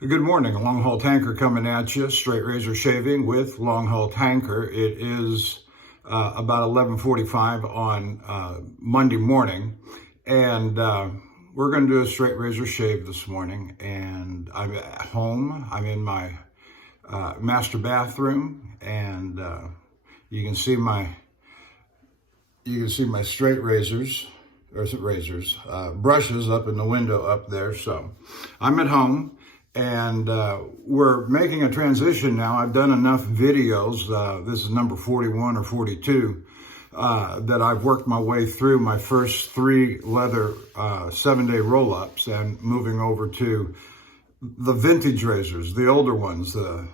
Good morning, Longhaultanker coming at you, straight razor shaving with Longhaultanker. It is about 11:45 on Monday morning, and we're going to do a straight razor shave this morning. And I'm at home. I'm in my master bathroom, and you can see my straight razors, brushes up in the window up there. So I'm at home. And we're making a transition now. I've done enough videos, this is number 41 or 42, that I've worked my way through my first 3 leather 7-day roll-ups and moving over to the vintage razors, the older ones. The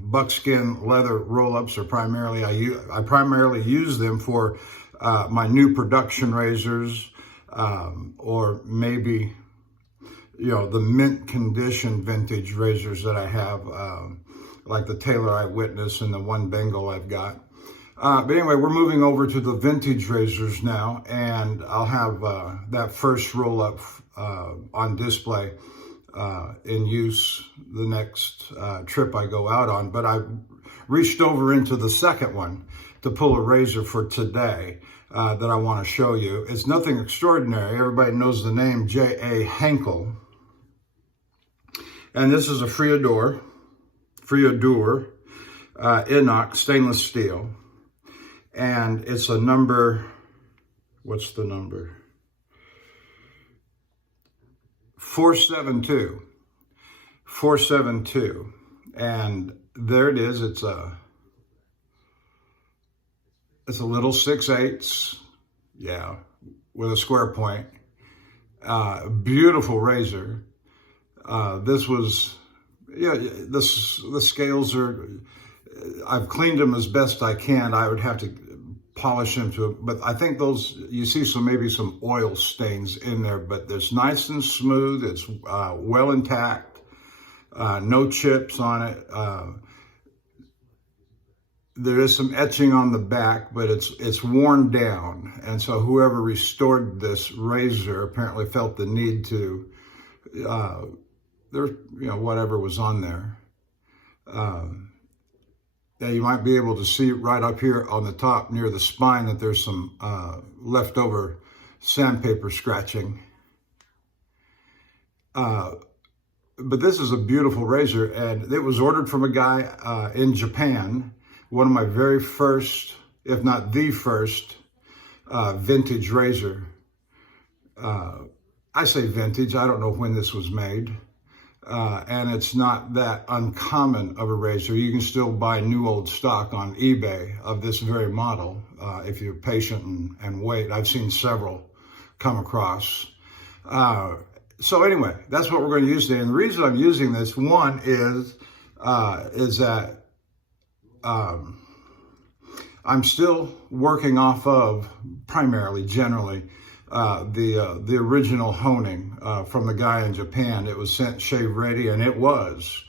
buckskin leather roll-ups are primarily, I primarily use them for my new production razors, or maybe the mint condition vintage razors that I have, like the Taylor Eyewitness and the one Bengal I've got. But anyway, we're moving over to the vintage razors now, and I'll have that first roll up on display in use the next trip I go out on. But I reached over into the second one to pull a razor for today that I want to show you. It's nothing extraordinary. Everybody knows the name J.A. Henckels. And this is a Friodur inox stainless steel. And it's a number, what's the number? 472. 472. And there it is. It's a little 6/8, yeah, with a square point. Beautiful razor. This was, the scales are, I've cleaned them as best I can. I would have to polish them but I think those, you see maybe some oil stains in there, but it's nice and smooth. It's well intact, no chips on it. There is some etching on the back, but it's worn down. And so whoever restored this razor apparently felt the need to, whatever was on there. Now you might be able to see right up here on the top near the spine that there's some leftover sandpaper scratching. But this is a beautiful razor, and it was ordered from a guy in Japan. One of my very first, if not the first, vintage razor. I say vintage, I don't know when this was made. And it's not that uncommon of a razor. You can still buy new old stock on eBay of this very model if you're patient and wait. I've seen several come across. So anyway, that's what we're going to use today. And the reason I'm using this, one is that I'm still working off of, generally, the original honing from the guy in Japan. It was sent shave ready, and it was.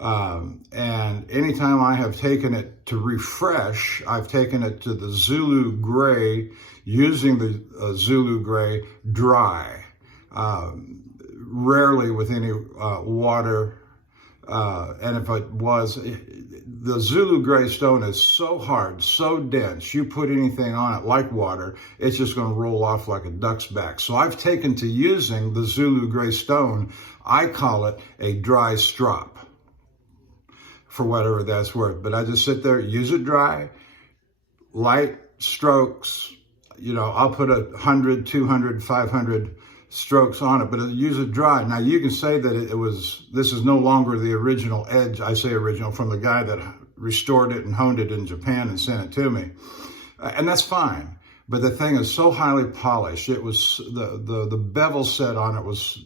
And anytime I have taken it to refresh, I've taken it to the Zulu Gray, using the Zulu Gray dry, rarely with any water. And if it was, the Zulu Gray stone is so hard, so dense, you put anything on it like water, it's just going to roll off like a duck's back. So I've taken to using the Zulu Gray stone. I call it a dry strop, for whatever that's worth. But I just sit there, use it dry, light strokes. I'll put 100, 200, 500 strokes on it, but use it dry. Now you can say that this is no longer the original edge. I say original from the guy that restored it and honed it in Japan and sent it to me. And that's fine. But the thing is so highly polished. It was, the bevel set on it was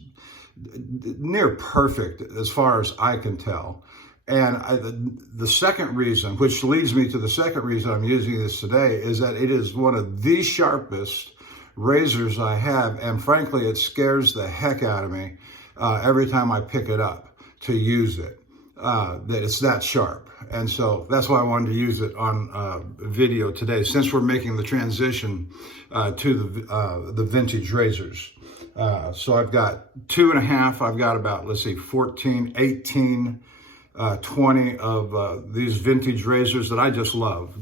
near perfect as far as I can tell. And the second reason, which leads me to the second reason I'm using this today, is that it is one of the sharpest razors I have, and frankly, it scares the heck out of me every time I pick it up to use it, that it's that sharp. And so that's why I wanted to use it on video today, since we're making the transition to the vintage razors. So I've got 2.5, I've got about, let's see, 14, 18, 20 of these vintage razors that I just love,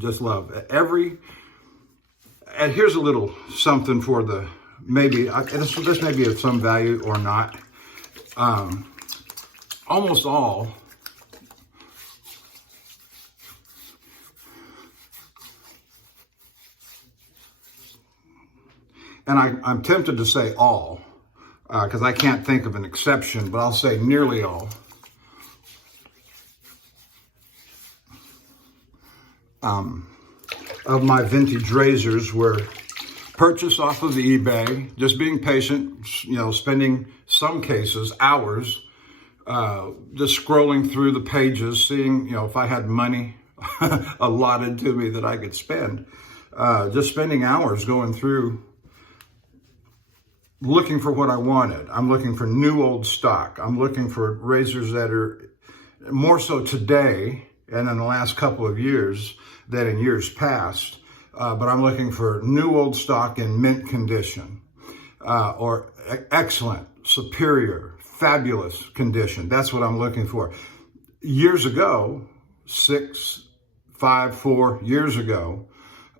and here's a little something for the, maybe, this may be of some value or not. Almost all and I'm tempted to say all, because I can't think of an exception, but I'll say nearly all. Of my vintage razors were purchased off of the eBay, just being patient, spending some cases hours, just scrolling through the pages, seeing, if I had money allotted to me that I could spend, just spending hours going through, looking for what I wanted. I'm looking for new old stock. I'm looking for razors that are more so today and in the last couple of years than in years past. But I'm looking for new old stock in mint condition, or excellent, superior, fabulous condition. That's what I'm looking for. Years ago, 4 years ago,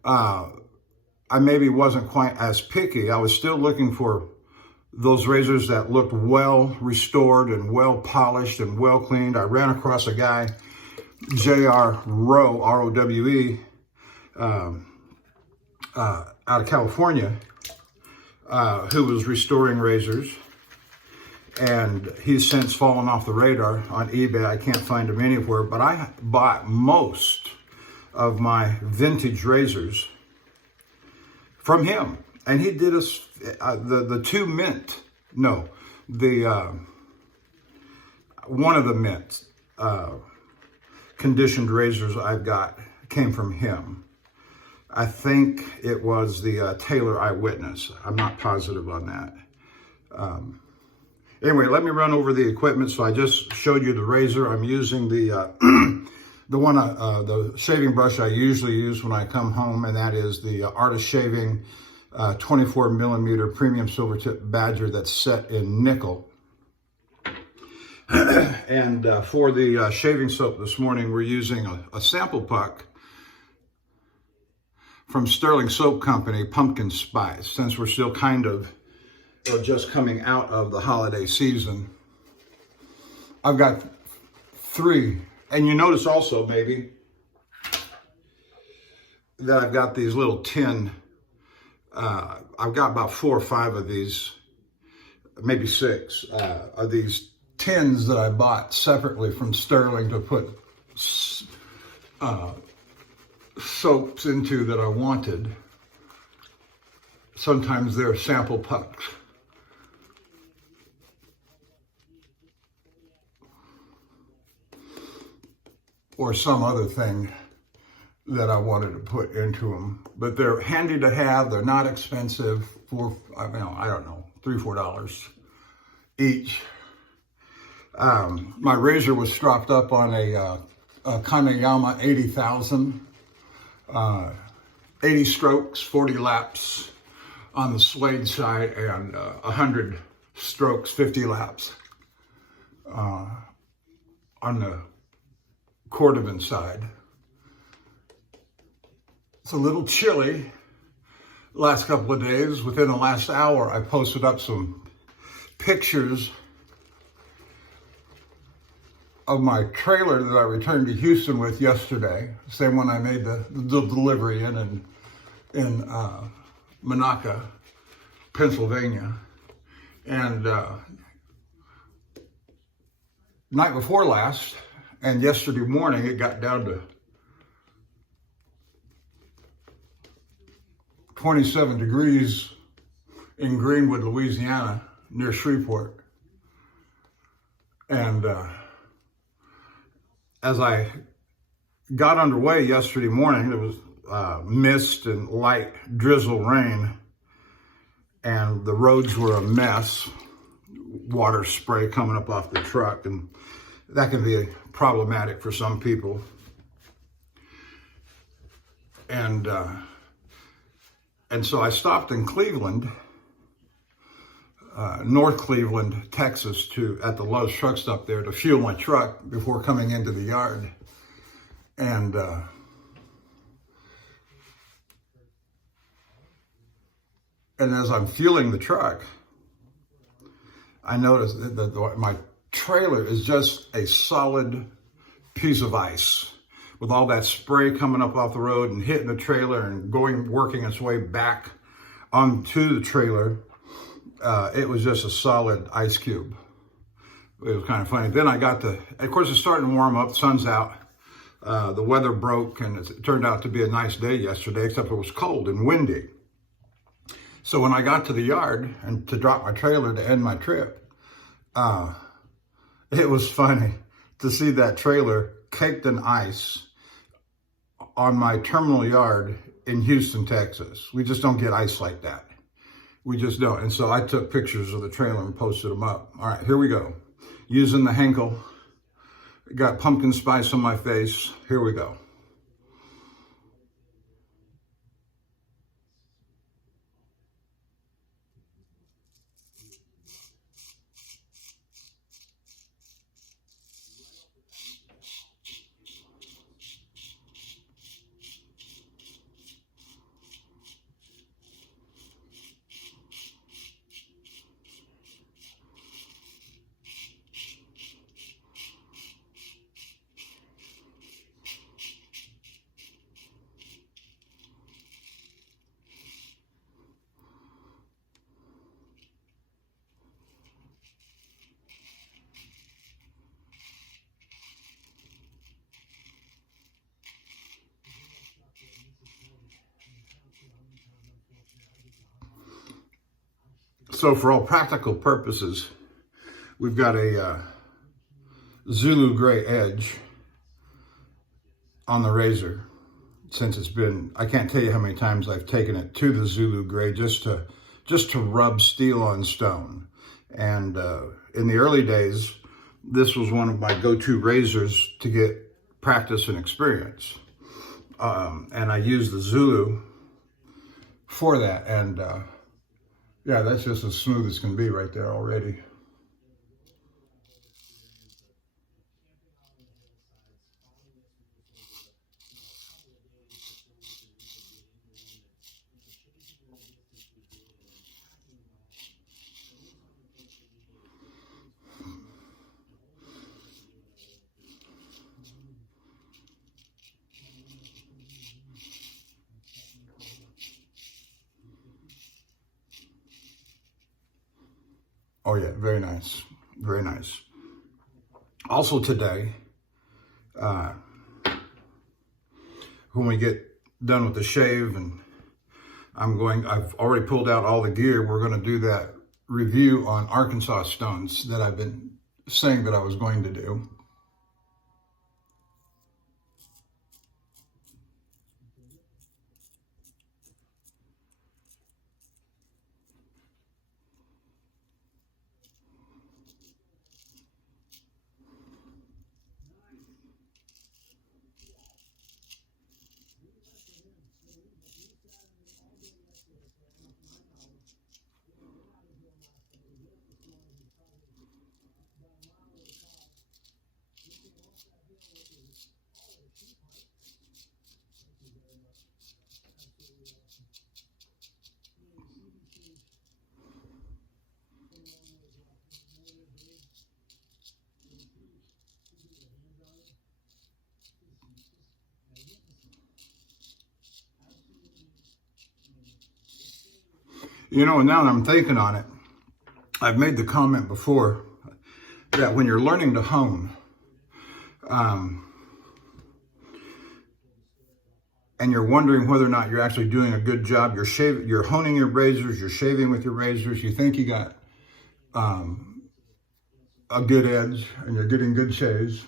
I maybe wasn't quite as picky. I was still looking for those razors that looked well restored and well polished and well cleaned. I ran across a guy, J.R. Rowe, R-O-W-E, out of California, who was restoring razors. And he's since fallen off the radar on eBay. I can't find him anywhere, but I bought most of my vintage razors from him. And he did us the two mint, no, one of the mint conditioned razors I've got came from him. I think it was the Taylor Eyewitness. I'm not positive on that. Anyway, let me run over the equipment. So I just showed you the razor. I'm using the the shaving brush I usually use when I come home, and that is the Artist Shaving 24 millimeter premium silver tip Badger that's set in nickel. And for the shaving soap this morning, we're using a sample puck from Stirling Soap Company, Pumpkin Spice, since we're still kind of just coming out of the holiday season. I've got 3, and you notice also maybe that I've got these little tin, I've got about 4 or 5 of these, maybe 6 of these tins that I bought separately from Stirling to put soaps into that I wanted. Sometimes they're sample pucks. Or some other thing that I wanted to put into them. But they're handy to have. They're not expensive. I don't know, $3 or $4 each. My razor was stropped up on a Kaneyama 80,000. 80 strokes, 40 laps on the suede side, and 100 strokes, 50 laps on the Cordovan side. It's a little chilly last couple of days. Within the last hour, I posted up some pictures of my trailer that I returned to Houston with yesterday, same one I made the delivery in Monaca, Pennsylvania. And night before last and yesterday morning, it got down to 27 degrees in Greenwood, Louisiana, near Shreveport. And as I got underway yesterday morning, there was mist and light drizzle rain, and the roads were a mess, water spray coming up off the truck, and that can be problematic for some people. And so I stopped in Cleveland North Cleveland, Texas, at the Lowe's truck stop there to fuel my truck before coming into the yard. And as I'm fueling the truck, I noticed that my trailer is just a solid piece of ice, with all that spray coming up off the road and hitting the trailer and working its way back onto the trailer. It was just a solid ice cube. It was kind of funny. Then of course, it's starting to warm up. The sun's out. The weather broke, and it turned out to be a nice day yesterday, except it was cold and windy. So when I got to the yard and to drop my trailer to end my trip, it was funny to see that trailer caked in ice on my terminal yard in Houston, Texas. We just don't get ice like that. We just don't. And so I took pictures of the trailer and posted them up. All right, here we go. Using the Henckels. Got pumpkin spice on my face. Here we go. So for all practical purposes, we've got a Zulu gray edge on the razor. Since it's been, I can't tell you how many times I've taken it to the Zulu gray just to rub steel on stone. And in the early days, this was one of my go-to razors to get practice and experience. And I used the Zulu for that. And yeah, that's just as smooth as can be right there already. Oh yeah, very nice, very nice. Also today, when we get done with the shave and I've already pulled out all the gear, we're gonna do that review on Arkansas stones that I've been saying that I was going to do. You know, and now that I'm thinking on it, I've made the comment before that when you're learning to hone, and you're wondering whether or not you're actually doing a good job, you're honing your razors, you're shaving with your razors, you think you got a good edge and you're getting good shaves.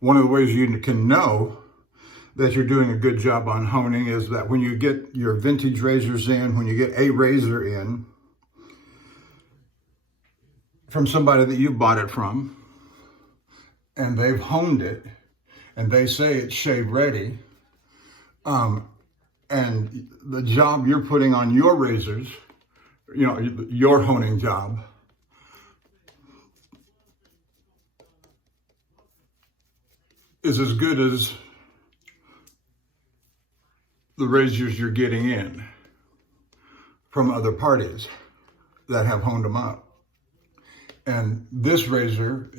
One of the ways you can know that you're doing a good job on honing is that when you get your vintage razors in, when you get a razor in from somebody that you bought it from, and they've honed it, and they say it's shave ready, and the job you're putting on your razors, you know, your honing job, is as good as the razors you're getting in from other parties that have honed them up. And this razor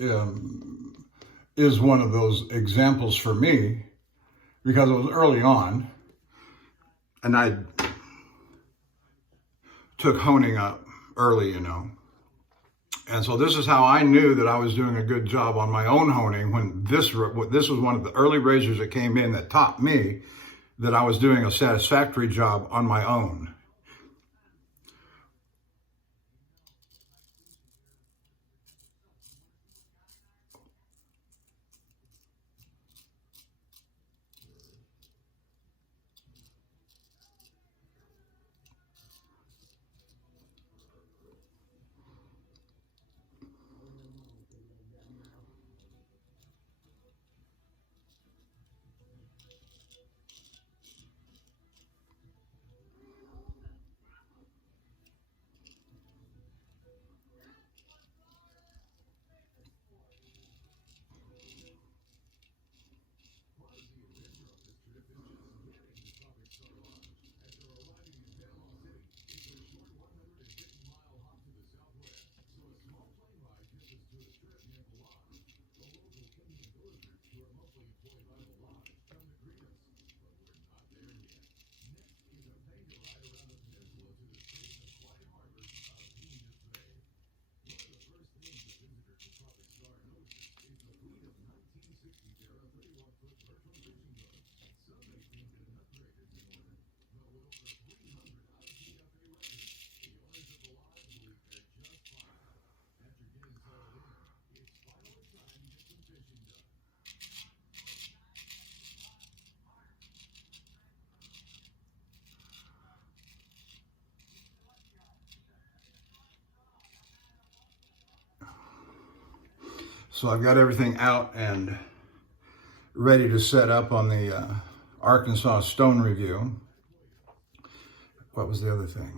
is one of those examples for me, because it was early on, and I took honing up early, you know. And so this is how I knew that I was doing a good job on my own honing, when this was one of the early razors that came in that taught me that I was doing a satisfactory job on my own. So I've got everything out and ready to set up on the Arkansas Stone Review. What was the other thing?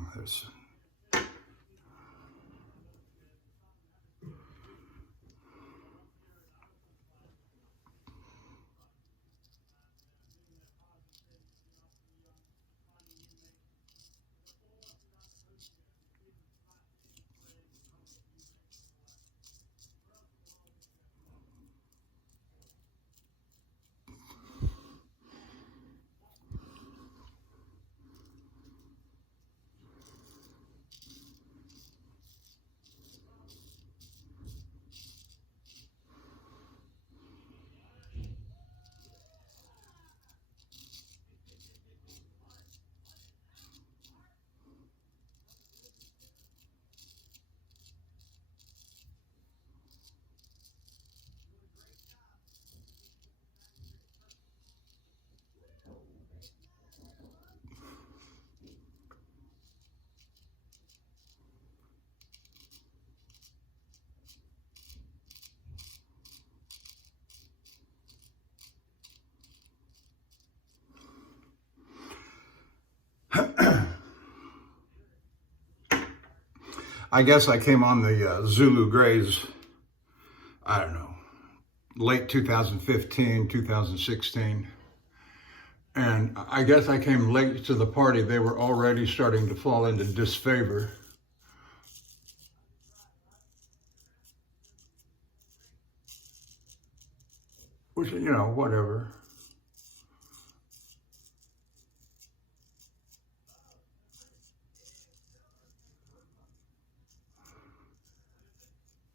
I guess I came on the Zulu Grays, I don't know, late 2015, 2016. And I guess I came late to the party. They were already starting to fall into disfavor. Which, you know, whatever.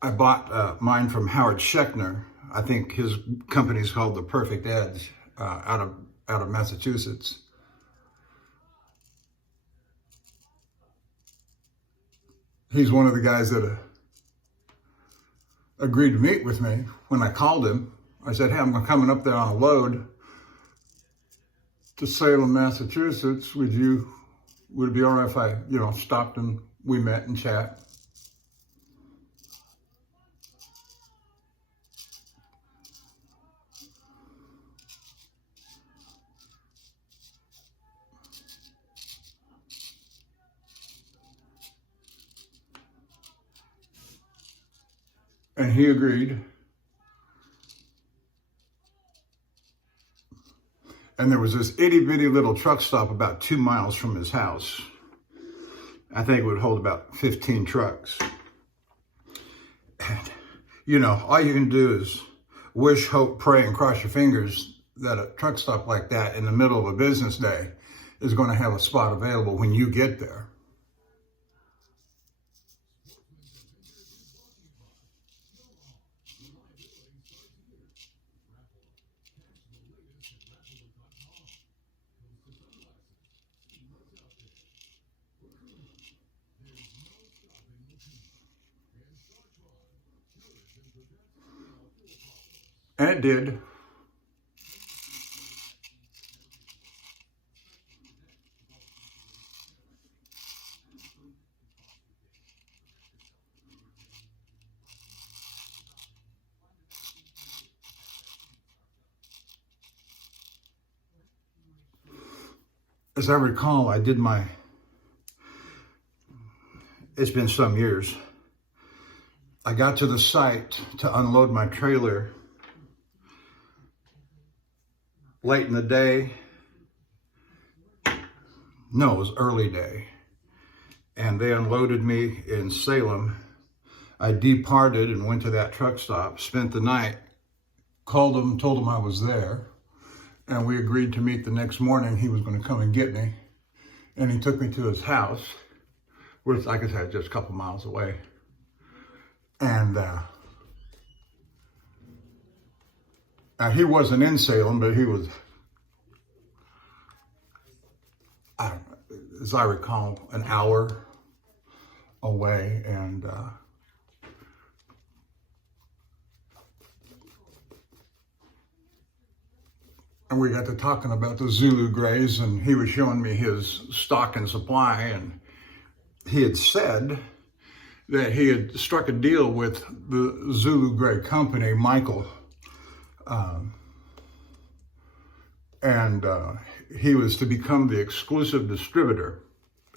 I bought mine from Howard Schechner. I think his company's called The Perfect Edge, out of Massachusetts. He's one of the guys that agreed to meet with me. When I called him, I said, hey, I'm coming up there on a load. to Salem, Massachusetts. Would it be all right if I, stopped and we met and chat? And he agreed. And there was this itty bitty little truck stop about 2 miles from his house. I think it would hold about 15 trucks. And, all you can do is wish, hope, pray, and cross your fingers that a truck stop like that in the middle of a business day is going to have a spot available when you get there. And it did. As I recall, it's been some years. I got to the site to unload my trailer late in the day. No, it was early day. And they unloaded me in Salem. I departed and went to that truck stop, spent the night, called them, told them I was there. And we agreed to meet the next morning. He was going to come and get me. And he took me to his house, which, like I said, just a couple miles away. And he wasn't in Salem, but he was, as I recall, an hour away. And we got to talking about the Zulu Greys, and he was showing me his stock and supply, and he had said that he had struck a deal with the Zulu Grey company, Michael, and he was to become the exclusive distributor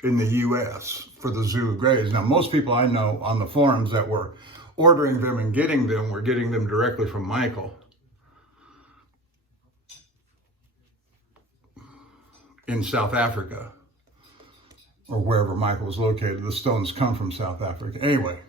in the U.S. for the Zulu Greys. Now, most people I know on the forums that were ordering them and getting them were getting them directly from Michael in South Africa, or wherever Michael was located. The stones come from South Africa. Anyway,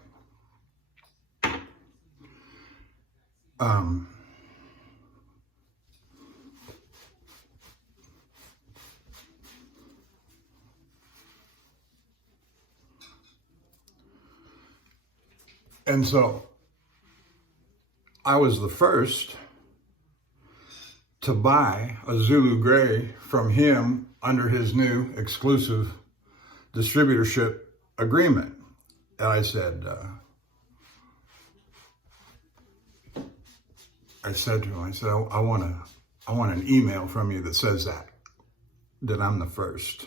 and so I was the first to buy a Zulu Grey from him under his new exclusive distributorship agreement. And I said to him, I want an email from you that says that I'm the first.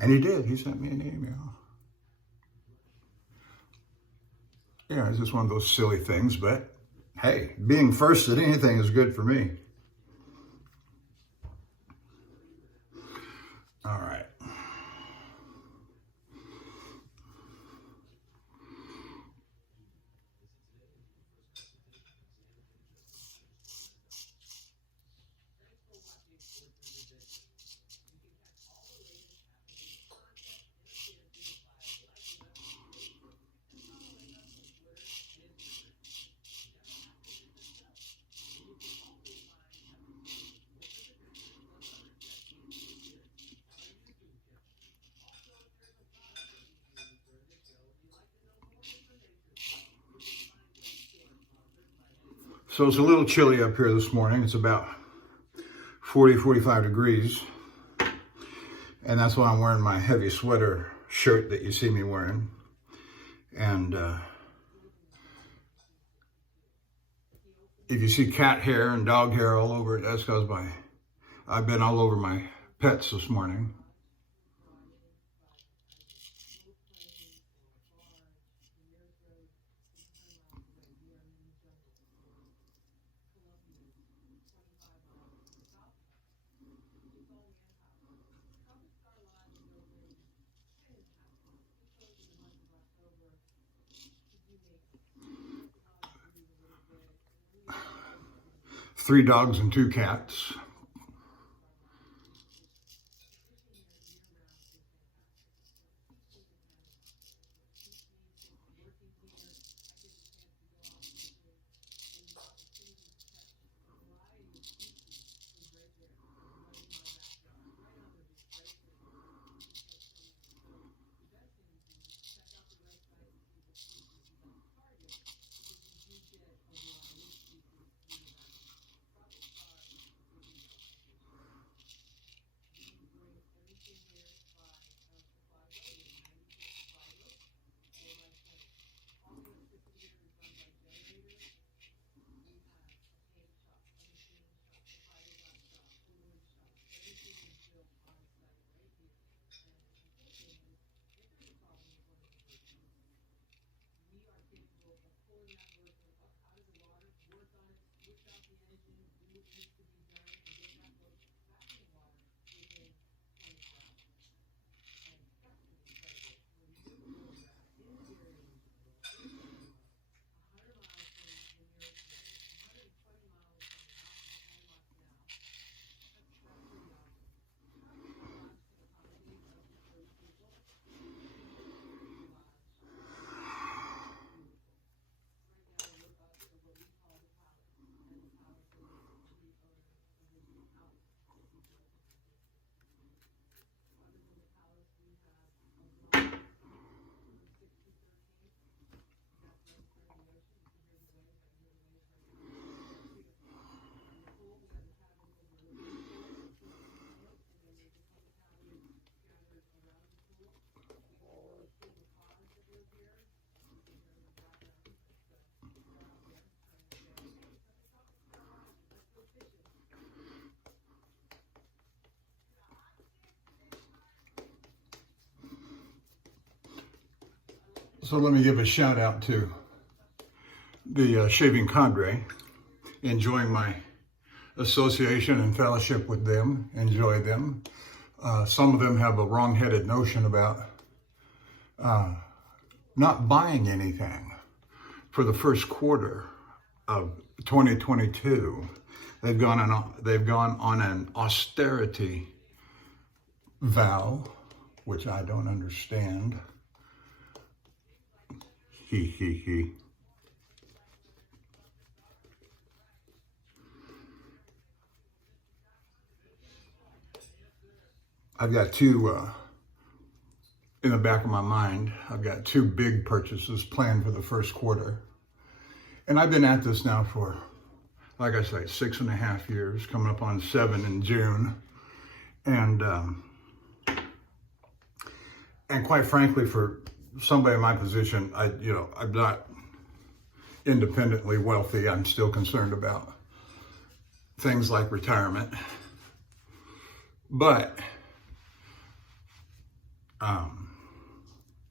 And he did. He sent me an email. Yeah, it's just one of those silly things, but hey, being first at anything is good for me. All right. So it's a little chilly up here this morning. It's about 40, 45 degrees. And that's why I'm wearing my heavy sweater shirt that you see me wearing. And if you see cat hair and dog hair all over it, that's because I've been all over my pets this morning. Three dogs and two cats. So let me give a shout out to the Shaving Cadre, enjoying my association and fellowship with them, enjoy them. Some of them have a wrong-headed notion about not buying anything for the first quarter of 2022. They've gone on an austerity vow, which I don't understand. He, he, he. I've got two, in the back of my mind, I've got two big purchases planned for the first quarter. And I've been at this now for, like I say, 6.5 years, coming up on 7 in June. And quite frankly, for somebody in my position, I'm not independently wealthy. I'm still concerned about things like retirement. But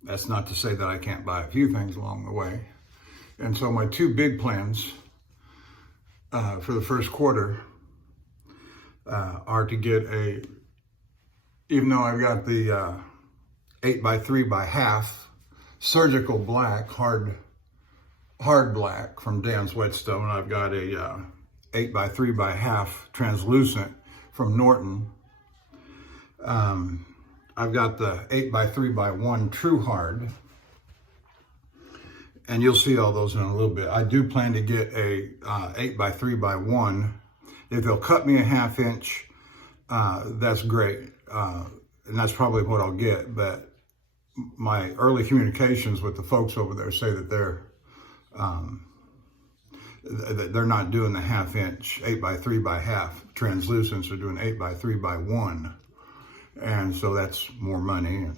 that's not to say that I can't buy a few things along the way. And so my two big plans for the first quarter are to get even though I've got the 8x3 by half surgical black, hard black from Dan's Whetstone. I've got a 8x3 by half translucent from Norton. I've got the 8x3 by 1 true hard. And you'll see all those in a little bit. I do plan to get a 8x3 by 1. If they'll cut me a 1/2 inch, that's great. And that's probably what I'll get. But my early communications with the folks over there say that they're not doing the 1/2 inch 8x3 by half translucents. They're doing 8x3 by 1. And so that's more money.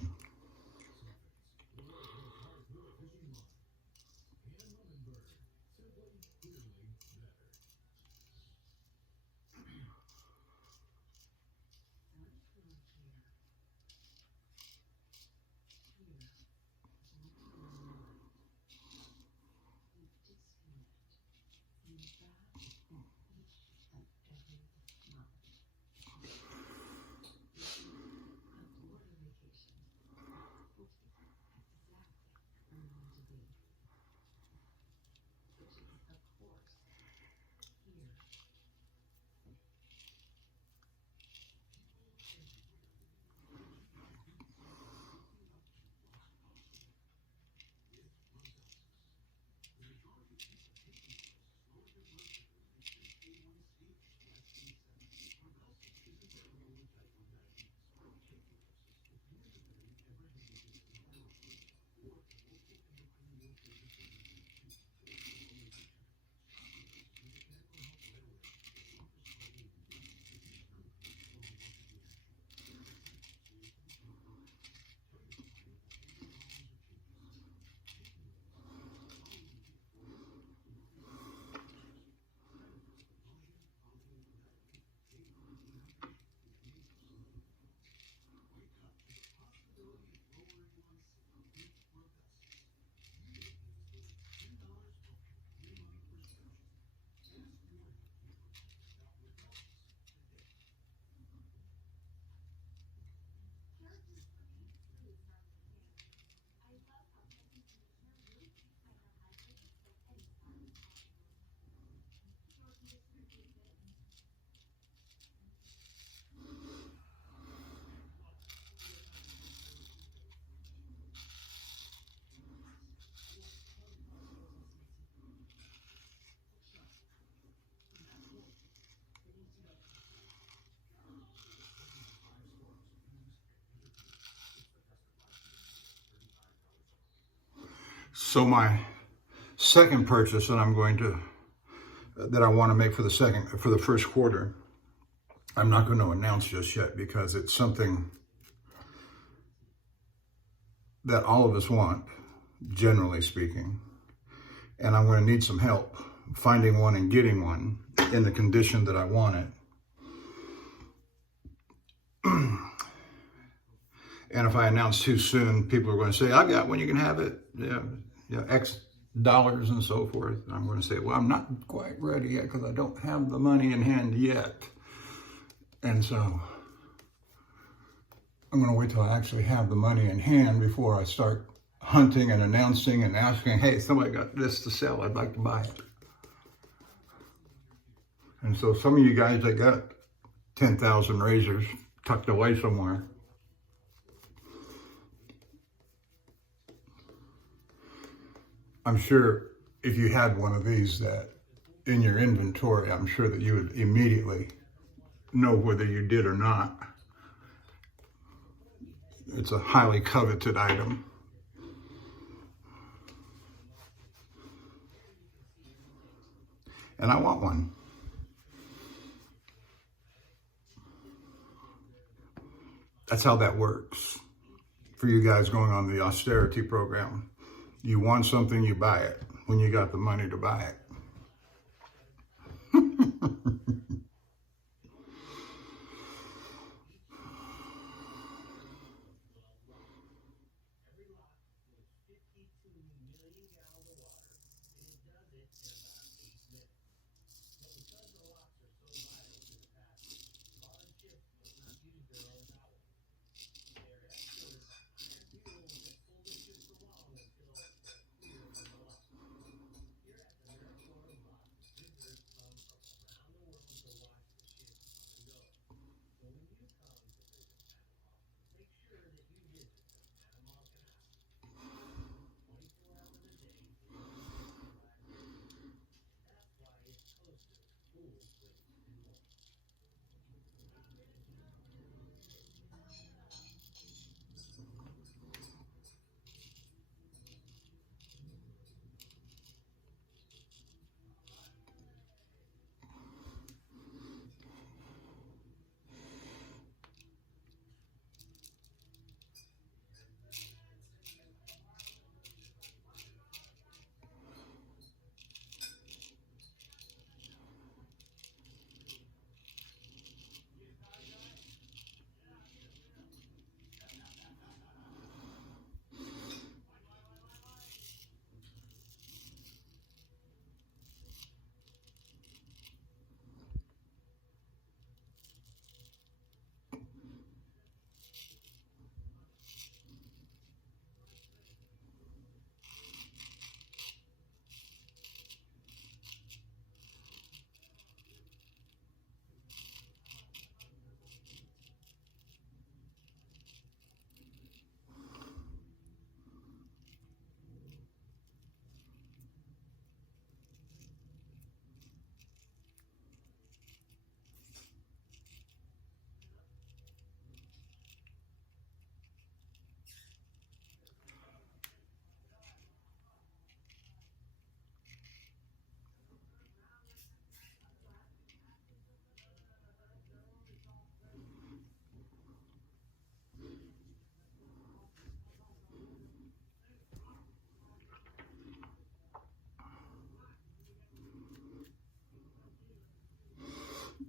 So my second purchase that I want to make for the first quarter, I'm not going to announce just yet because it's something that all of us want, generally speaking. And I'm going to need some help finding one and getting one in the condition that I want it. And if I announce too soon, people are going to say, I got one, you can have it. Yeah, X dollars and so forth. And I'm going to say, well, I'm not quite ready yet because I don't have the money in hand yet. And so I'm going to wait till I actually have the money in hand before I start hunting and announcing and asking, hey, somebody got this to sell, I'd like to buy it. And so some of you guys that got 10,000 razors tucked away somewhere, I'm sure if you had one of these that in your inventory, I'm sure that you would immediately know whether you did or not. It's a highly coveted item. And I want one. That's how that works for you guys going on the austerity program. You want something, you buy it when you got the money to buy it.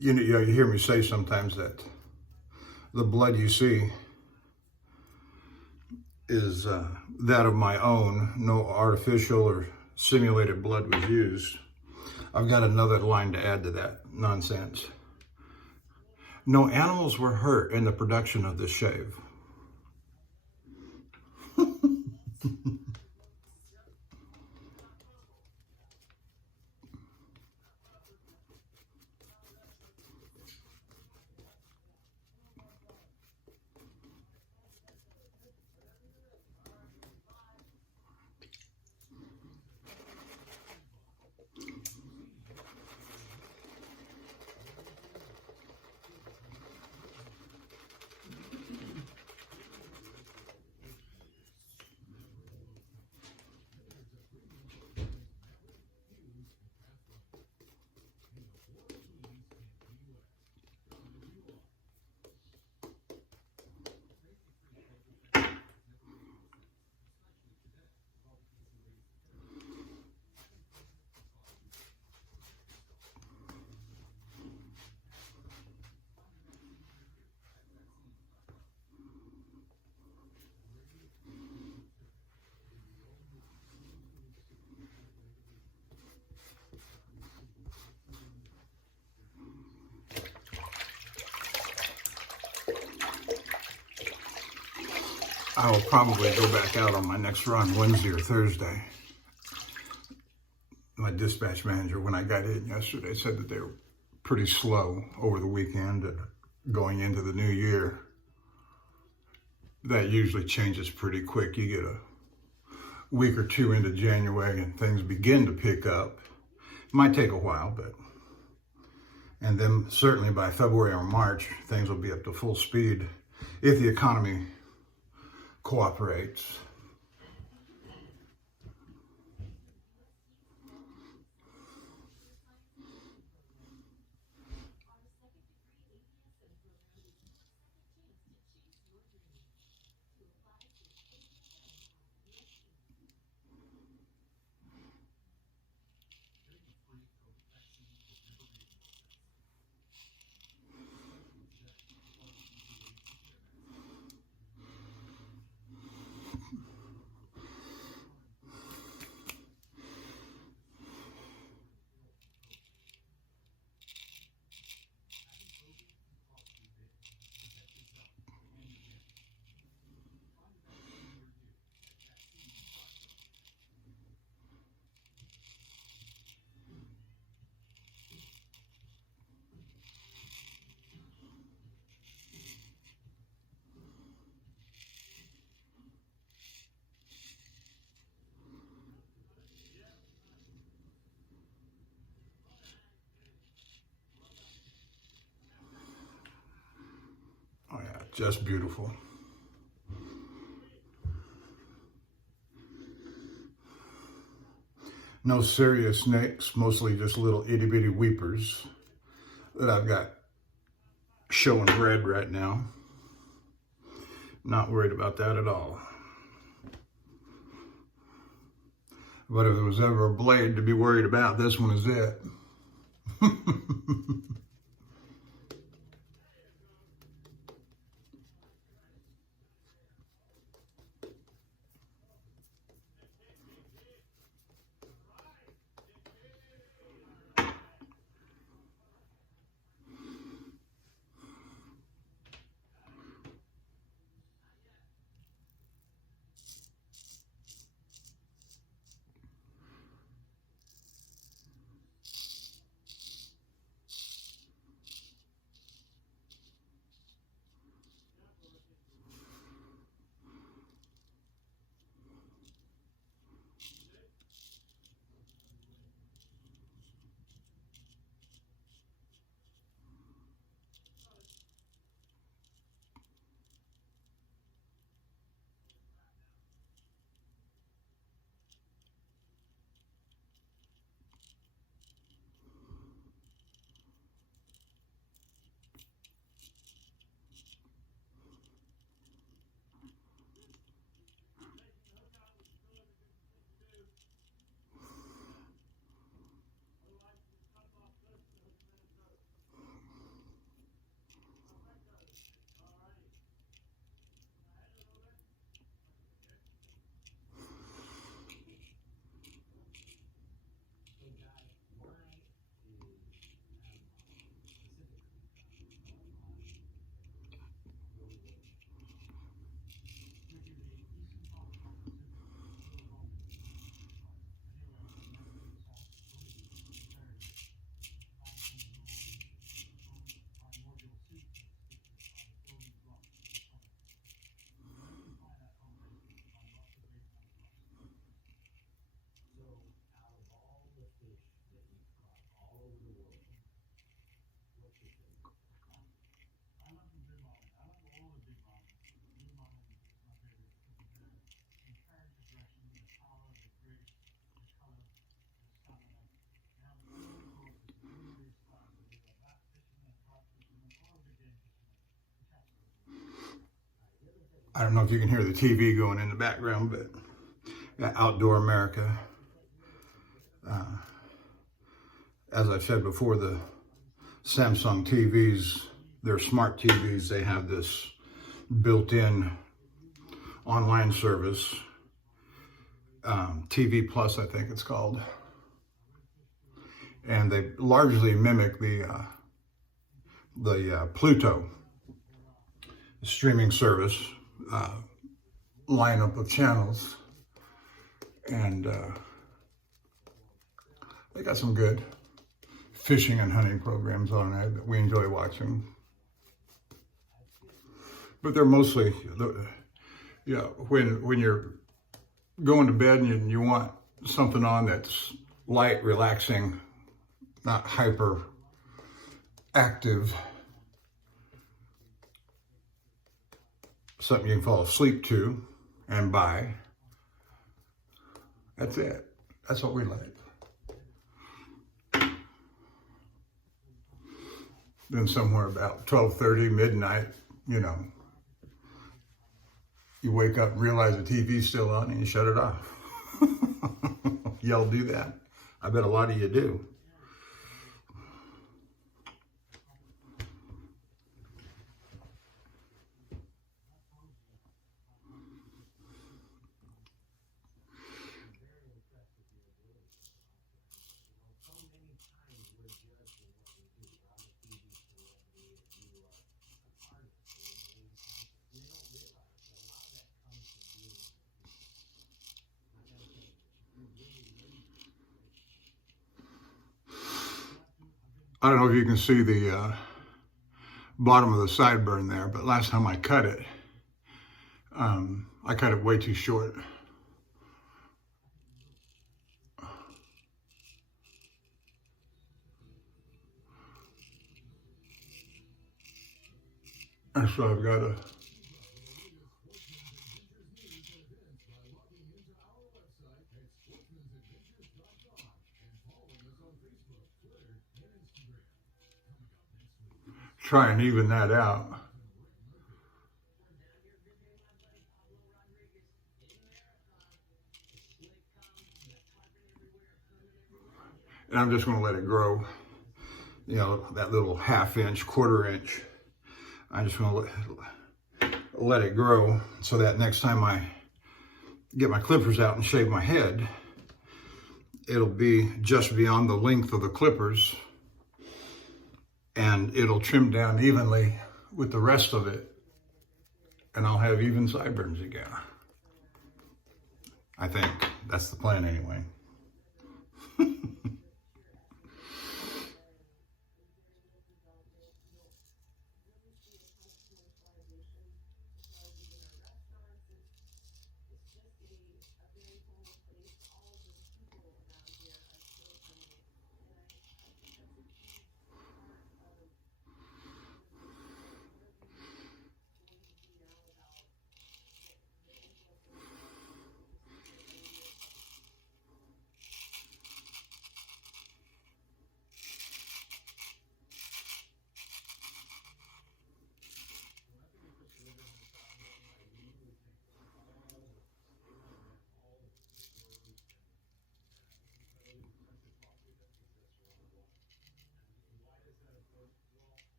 You know, you hear me say sometimes that the blood you see is that of my own. No artificial or simulated blood was used. I've got another line to add to that nonsense. No animals were hurt in the production of this shave. I will probably go back out on my next run Wednesday or Thursday. My dispatch manager, when I got in yesterday, said that they were pretty slow over the weekend going into the new year. That usually changes pretty quick. You get a week or two into January and things begin to pick up. It might take a while, and then certainly by February or March, things will be up to full speed if the economy cooperates. Oh yeah, just beautiful. No serious snakes, mostly just little itty bitty weepers that I've got showing red right now. Not worried about that at all. But if there was ever a blade to be worried about, this one is it. I don't know if you can hear the TV going in the background, but Outdoor America. As I said before, the Samsung TVs, they're smart TVs. They have this built-in online service, TV Plus, I think it's called. And they largely mimic the Pluto streaming service. lineup of channels, and they got some good fishing and hunting programs on there that we enjoy watching. But they're mostly, when you're going to bed and you want something on that's light, relaxing, not hyper active, something you can fall asleep to and buy. That's it. That's what we like. Then somewhere about 12:30, midnight, you wake up and realize the TV's still on and you shut it off. Y'all do that? I bet a lot of you do. I don't know if you can see the bottom of the sideburn there, but last time I cut it way too short. And so I've got to try and even that out. And I'm just going to let it grow, that little ½ inch, quarter-inch. I'm just going to let it grow so that next time I get my clippers out and shave my head, it'll be just beyond the length of the clippers, and it'll trim down evenly with the rest of it, and I'll have even sideburns again. I think that's the plan anyway.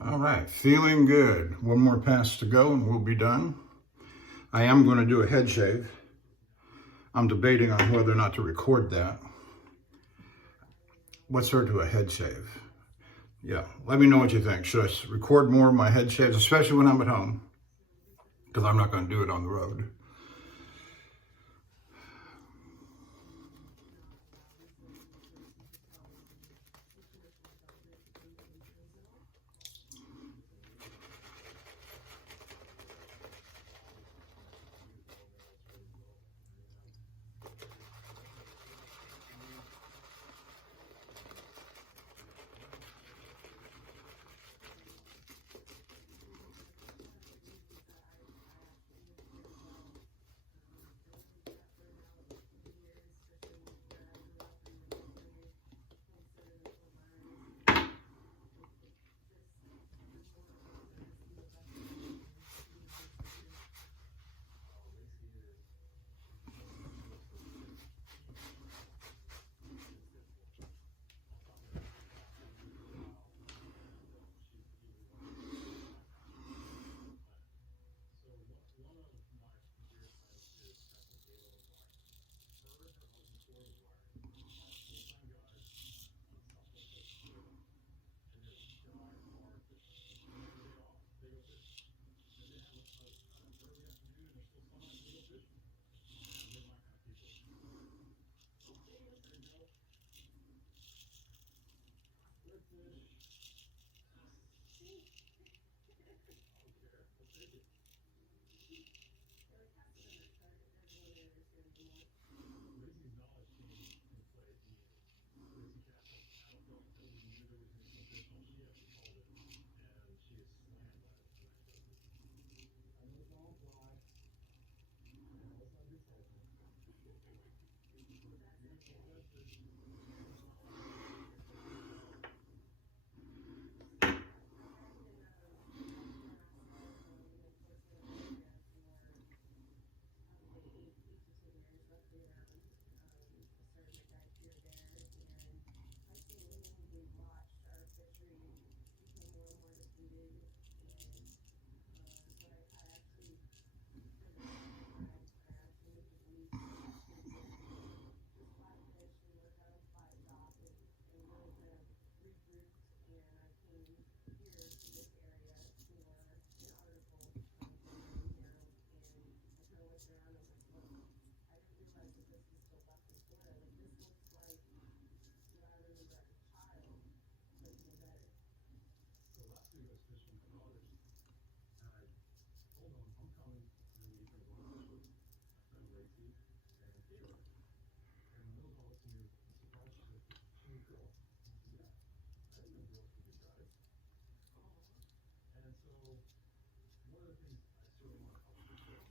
All right, feeling good. One more pass to go and we'll be done. I am going to do a head shave. I'm debating on whether or not to record that. What's there to a head shave? Yeah, let me know what you think. Should I record more of my head shaves, especially when I'm at home? Because I'm not going to do it on the road.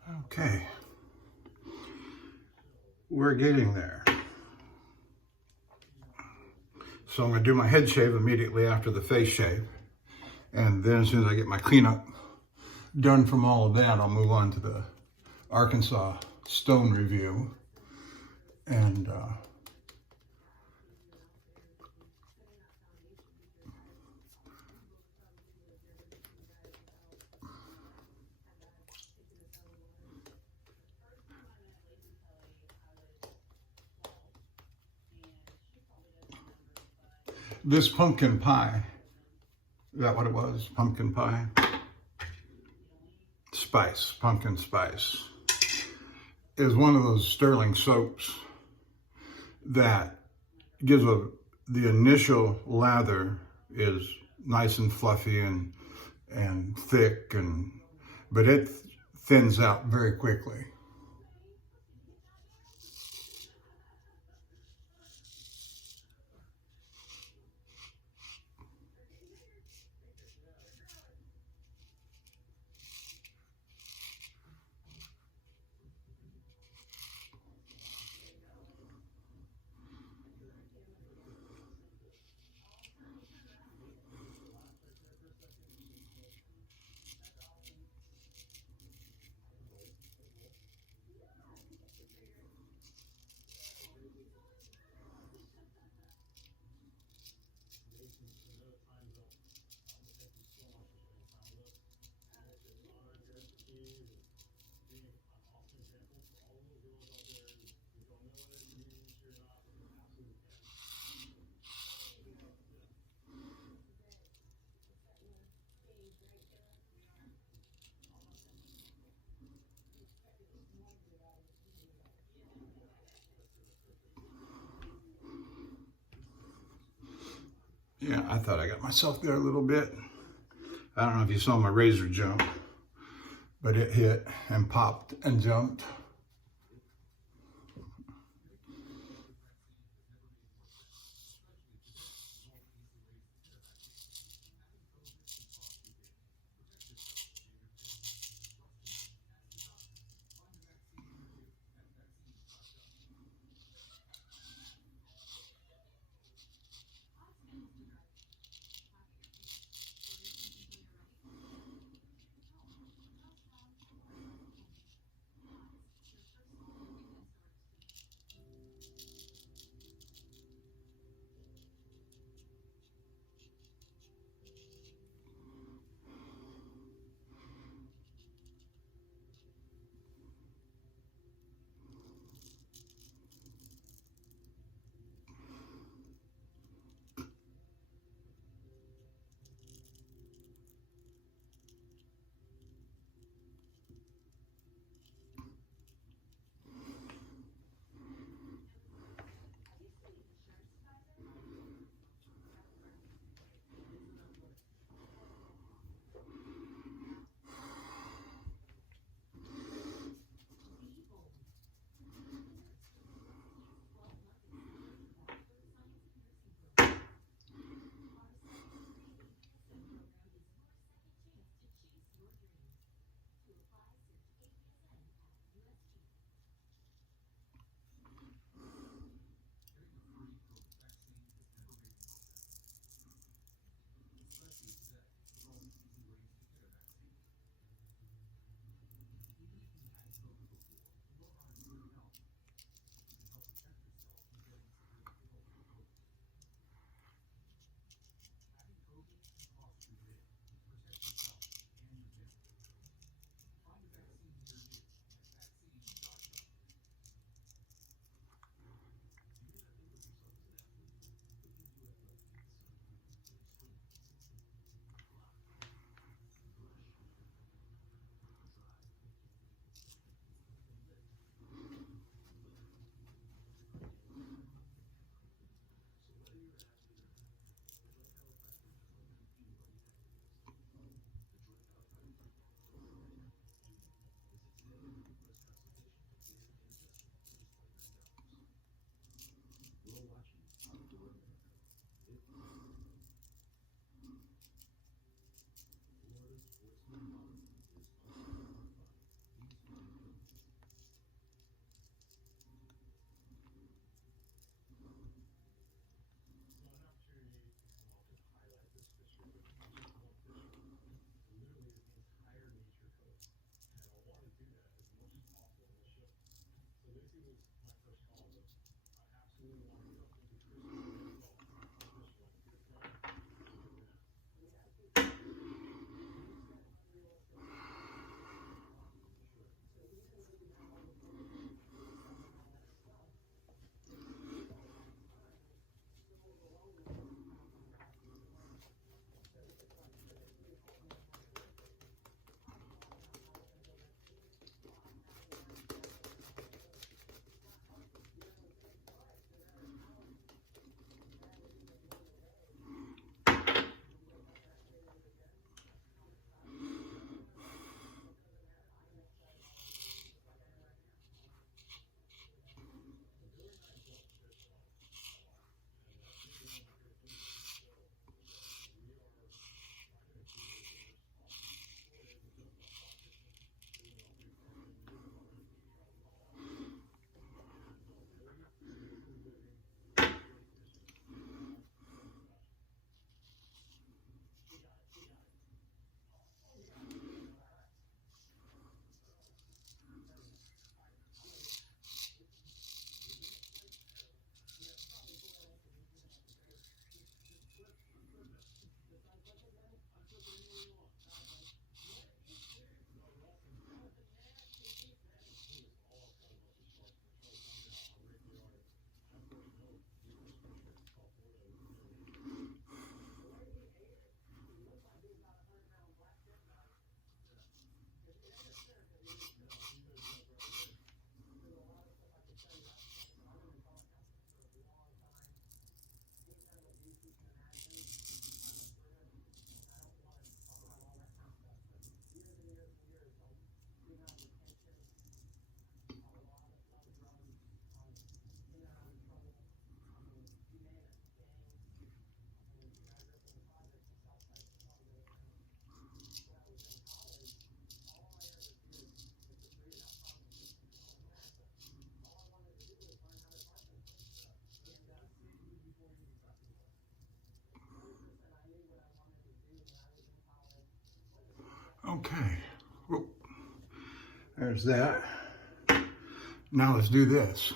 Okay, we're getting there. So I'm going to do my head shave immediately after the face shave. And then as soon as I get my cleanup done from all of that, I'll move on to the Arkansas stone review. And this pumpkin pie, is that what it was? Pumpkin pie? Spice, pumpkin spice, is one of those Stirling soaps that gives the initial lather is nice and fluffy and thick, but it thins out very quickly. Yeah, I thought I got myself there a little bit. I don't know if you saw my razor jump, but it hit and popped and jumped. Okay, whoop. There's that. Now let's do this.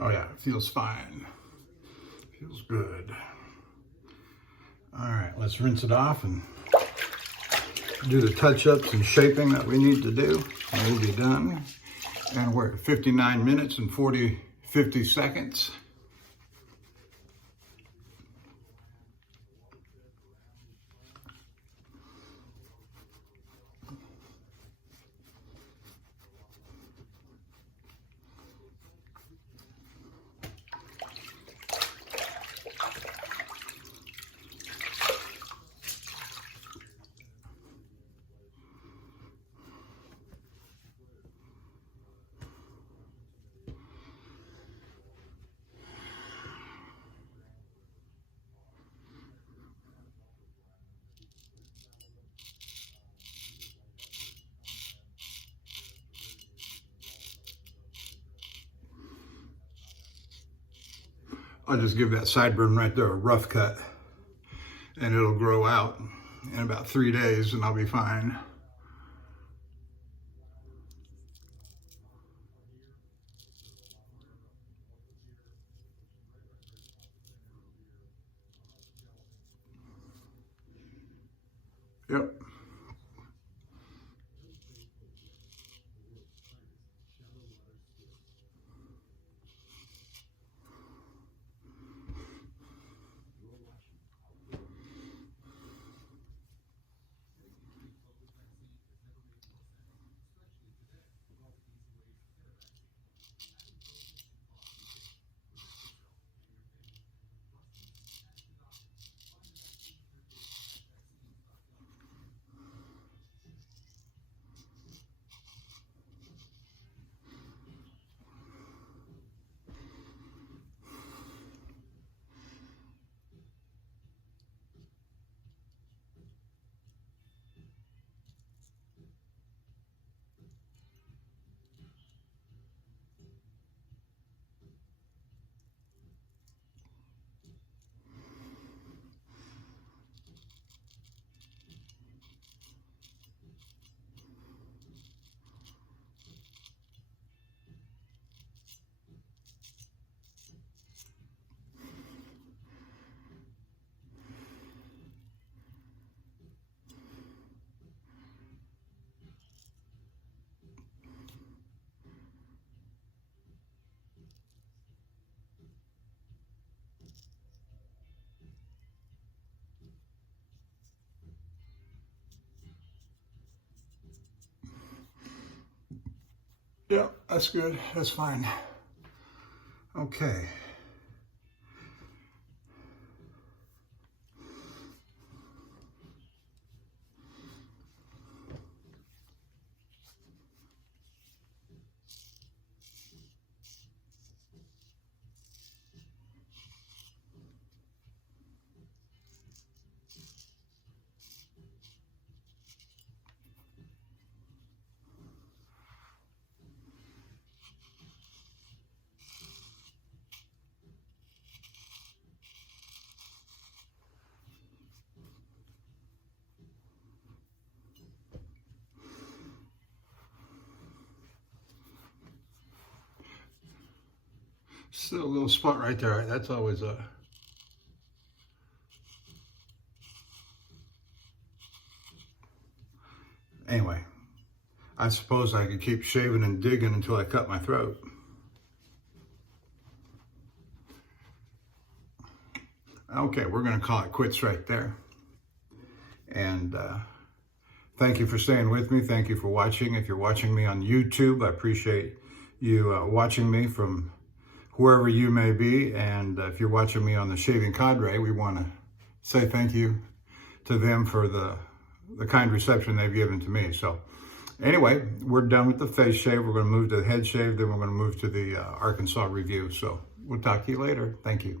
Oh yeah, it feels fine. Feels good. All right, let's rinse it off and do the touch-ups and shaping that we need to do. And we'll be done. And we're at 59 minutes and 50 seconds. I'll just give that sideburn right there a rough cut, and it'll grow out in about 3 days, and I'll be fine. Yep. Yeah, that's good. That's fine. Okay. Still a little spot right there. That's always a... Anyway, I suppose I could keep shaving and digging until I cut my throat. Okay, we're going to call it quits right there. And thank you for staying with me. Thank you for watching. If you're watching me on YouTube, I appreciate you watching me from wherever you may be. And if you're watching me on the Shaving Cadre, we want to say thank you to them for the kind reception they've given to me. So anyway, we're done with the face shave. We're going to move to the head shave. Then we're going to move to the Arkansas review. So we'll talk to you later. Thank you.